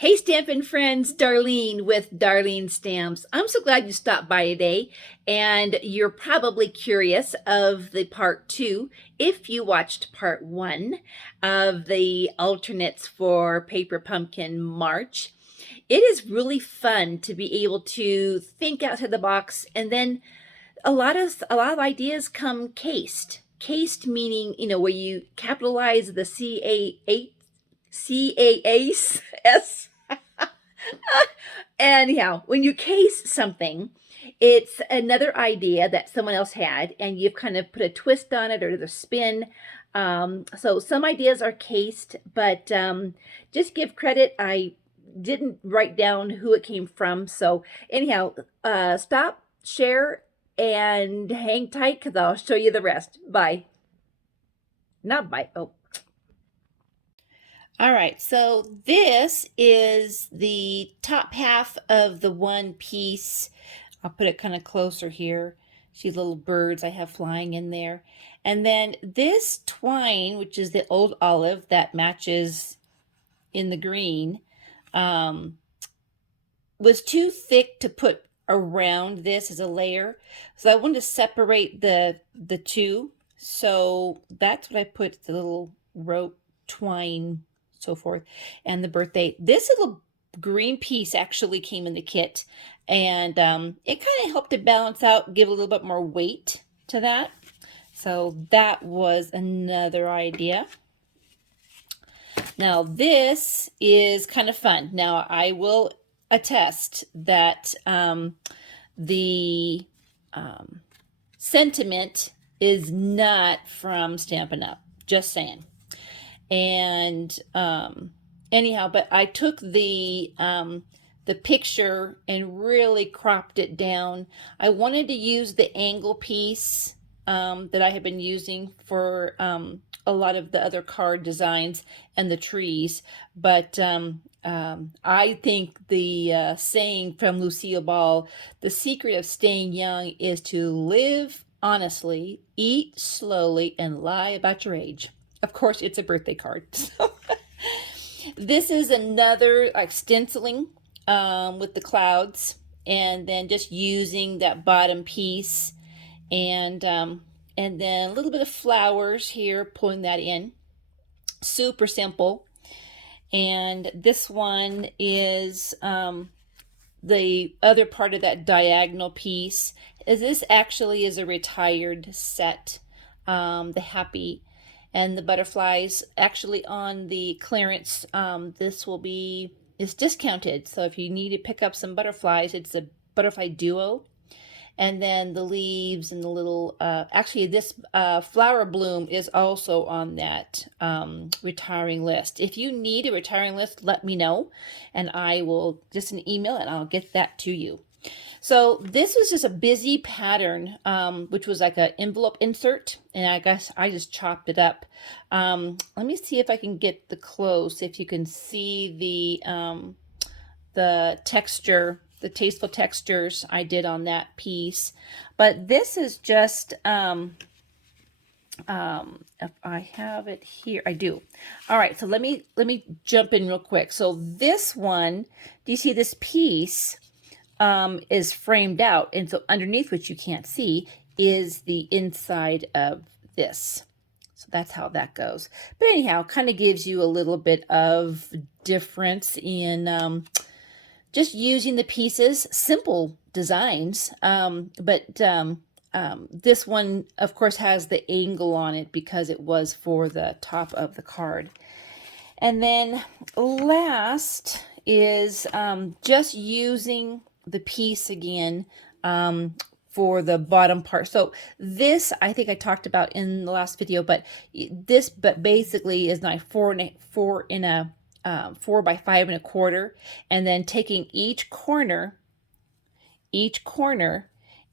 Hey, Stampin' friends, Darlene with Darlene Stamps. I'm so glad you stopped by today, and you're probably curious of the part two if you watched part one of the alternates for Paper Pumpkin March. It is really fun to be able to think outside the box, and then a lot of ideas come cased. Cased meaning, where you capitalize the CAAS. Anyhow, when you case something, it's another idea that someone else had, and you've kind of put a twist on it or the spin. So some ideas are cased, but just give credit. I didn't write down who it came from. So anyhow, stop, share, and hang tight because I'll show you the rest. Bye. Not bye. Oh. All right, so this is the top half of the one piece. I'll put it kind of closer here. See little birds I have flying in there. And then this twine, which is the old olive that matches in the green, was too thick to put around this as a layer. So I wanted to separate the two. So that's what I put, the little rope twine, so forth, and the birthday. This little green piece actually came in the kit, and it kind of helped to balance out, give a little bit more weight to that. So that was another idea. Now this is kind of fun. Now I will attest that the sentiment is not from Stampin' Up, just saying. And anyhow, but I took the picture and really cropped it down. I wanted to use the angle piece that I have been using for a lot of the other card designs and the trees, but I think the saying from Lucille Ball, the secret of staying young is to live honestly, eat slowly, and lie about your age. Of course, it's a birthday card. So this is another like stenciling with the clouds, and then just using that bottom piece, and then a little bit of flowers here, pulling that in. Super simple. And this one is the other part of that diagonal piece. This actually is a retired set, the happy. And the butterflies actually on the clearance, this will be, it's discounted. So if you need to pick up some butterflies, it's a butterfly duo. And then the leaves and the little, actually this flower bloom is also on that retiring list. If you need a retiring list, let me know, and I will just an email and I'll get that to you. So this was just a busy pattern, which was like an envelope insert, and I guess I just chopped it up. Let me see if I can get the close, if you can see the texture, the tasteful textures I did on that piece. But this is just, if I have it here, I do. All right, so let me jump in real quick. So this one, do you see this piece? Is framed out, and so underneath, which you can't see, is the inside of this. So that's how that goes. But anyhow, kind of gives you a little bit of difference in just using the pieces, simple designs. But this one, of course, has the angle on it because it was for the top of the card. And then last is just using the piece again for the bottom part. So this, I think I talked about in the last video, but this, basically is my 4 by 5 1/4, and then taking each corner,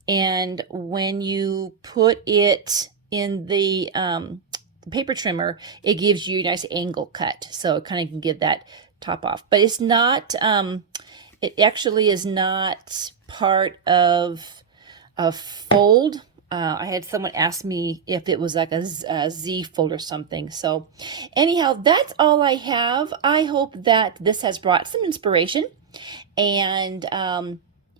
and when you put it in the paper trimmer, it gives you a nice angle cut, so it kind of can give that top off. But it's not it actually is not part of a fold I had someone ask me if it was like a Z fold or something. So anyhow, that's all I have. I hope that this has brought some inspiration. And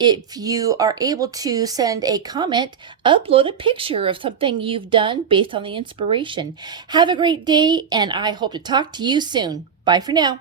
if you are able to send a comment, upload a picture of something you've done based on the inspiration. Have a great day, and I hope to talk to you soon. Bye for now.